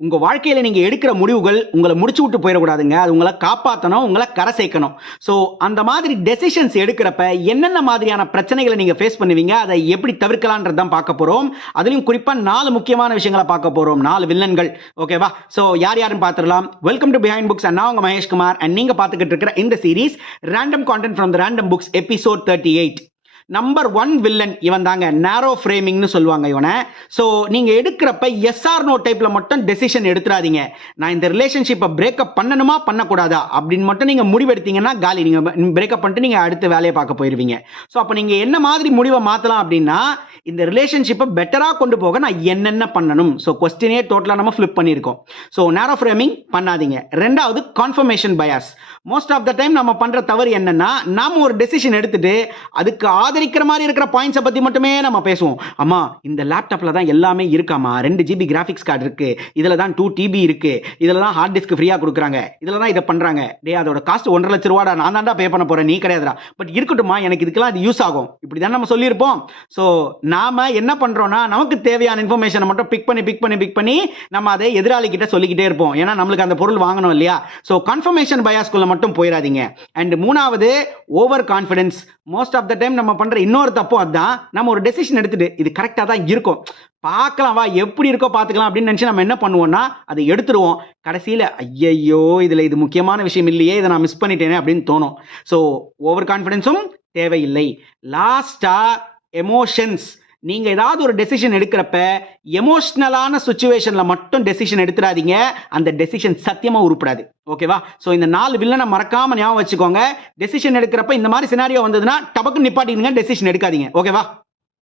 உங்க வாழ்க்கையில நீங்க எடுக்கிற முடிவுகள் உங்களை முடிச்சு விட்டு போயிடக்கூடாதுங்க. அது உங்களை காப்பாற்றணும், உங்களை கரை சேர்க்கணும். ஸோ அந்த மாதிரி டெசிஷன்ஸ் எடுக்கிறப்ப என்னென்ன மாதிரியான பிரச்சனைகளை நீங்க ஃபேஸ் பண்ணுவீங்க, அதை எப்படி தவிர்க்கலான்றது தான் பார்க்க போறோம். அதுலயும் குறிப்பா 4 முக்கியமான விஷயங்களை பார்க்க போறோம். 4 வில்லன்கள். ஓகேவா? ஸோ யாருன்னு பார்த்துடலாம். Welcome to behind books and நான் உங்க மகேஷ்குமார் அண்ட் நீங்க பார்த்துக்கிட்டு இருக்கிற இந்த series random content from the random books episode 38. Number 1 villain இவன் தாங்க. நேரோ ஃப்ரேமிங்னு சொல்லுவாங்க இவனை. ஸோ நீங்க எடுக்கிறப்ப எஸ் ஆர் நோ டைப்ல மட்டும் டெசிஷன் எடுத்துறாதீங்க. நான் இந்த ரிலேஷன்ஷிப்பை பிரேக்கப் பண்ணணுமா பண்ணக்கூடாதா அப்படின்னு மட்டும் நீங்க முடிவெடுத்தீங்கன்னா காலி. நீங்க பிரேக்கப் பண்ணிட்டு நீங்க அடுத்த வேலையை பார்க்க போயிருவீங்க. ஸோ அப்போ நீங்க என்ன மாதிரி முடிவை மாத்தலாம் அப்படின்னா, இந்த ரிலேஷன்ஷிப்பை பெட்டரா கொண்டு போக நான் என்னென்ன பண்ணணும். ஸோ கொஸ்டினே டோட்டலா நம்ம ஃபிளிப் பண்ணியிருக்கோம். ஸோ நேரோ ஃப்ரேமிங் பண்ணாதீங்க. ரெண்டாவது confirmation bias. Most of the time நம்ம பண்ற தவறு என்னன்னா, நாம ஒரு டெசிஷன் எடுத்துட்டு அதுக்கு ஆதரிக்கிற மாதிரி இருக்கிற பாயிண்ட்ஸை பத்தி மட்டுமே நம்ம பேசுவோம். அம்மா இந்த லேப்டாப்ல தான் எல்லாமே இருக்காமா, 2 GB கிராஃபிக்ஸ் கார்டு இருக்கு, இதுல தான் 2 TB இருக்கு, இதுல தான் ஹார்ட் டிஸ்க் ஃப்ரீயா கொடுக்குறாங்க, இதுல தான் இதை பண்றாங்க. டே அதோட காஸ்ட் 1.5 லட்ச ரூபாடா, நான் தான்டா பே பண்ண போறேன், நீ கிடையாதுடா. பட் இருக்கட்டுமா, எனக்கு இதுக்கெல்லாம் இது யூஸ் ஆகும். இப்படிதான் நம்ம சொல்லியிருப்போம். ஸோ நாம என்ன பண்றோம்னா, நமக்கு தேவையான இன்ஃபர்மேஷனை மட்டும் பிக் பண்ணி நம்ம அதை எதிராளி கிட்ட சொல்லிக்கிட்டே இருப்போம். ஏன்னா நம்மளுக்கு அந்த பொருள் வாங்கணும் இல்லையா? ஸோ கன்ஃபர்மேஷன் பயாஸ்குள்ள மட்டும் போயிடாதீங்க. அண்ட் மூணாவது over confidence. Most of the time நம்ம பண்ற இன்னொரு தப்பு அதான், நம்ம ஒரு டெசிஷன் எடுத்துட்டு இது கரெக்டா தான் இருக்கும், பார்க்கலாம் வா எப்படி இருக்கோ பார்த்துக்கலாம் அப்படின்னு நினைச்சு நம்ம என்ன பண்ணுவோம்னா அதை எடுத்துருவோம். கடைசியில் ஐயையோ இதுல இது முக்கியமான விஷயம் இல்லையே, இதை நான் மிஸ் பண்ணிட்டேனே அப்படின்னு தோணும். ஸோ ஓவர் கான்ஃபிடன்ஸும் தேவையில்லை. லாஸ்டா எமோஷன்ஸ். நீங்க ஏதாவது ஒரு டெசிஷன் எடுக்கிறப்ப எமோஷனலான சுச்சுவேஷன்ல மட்டும் டெசிஷன் எடுத்துடாதீங்க. அந்த டெசிஷன் சத்தியமா உருப்படாது. ஓகேவா? சோ இந்த 4 வில்லனை மறக்காம ஞாபகம் வச்சுக்கோங்க. டெசிஷன் எடுக்கிறப்ப இந்த மாதிரி சினாரியோ வந்ததுன்னா டபக்கு நிப்பாட்டிடுங்க, டெசிஷன் எடுக்காதீங்க. ஓகேவா?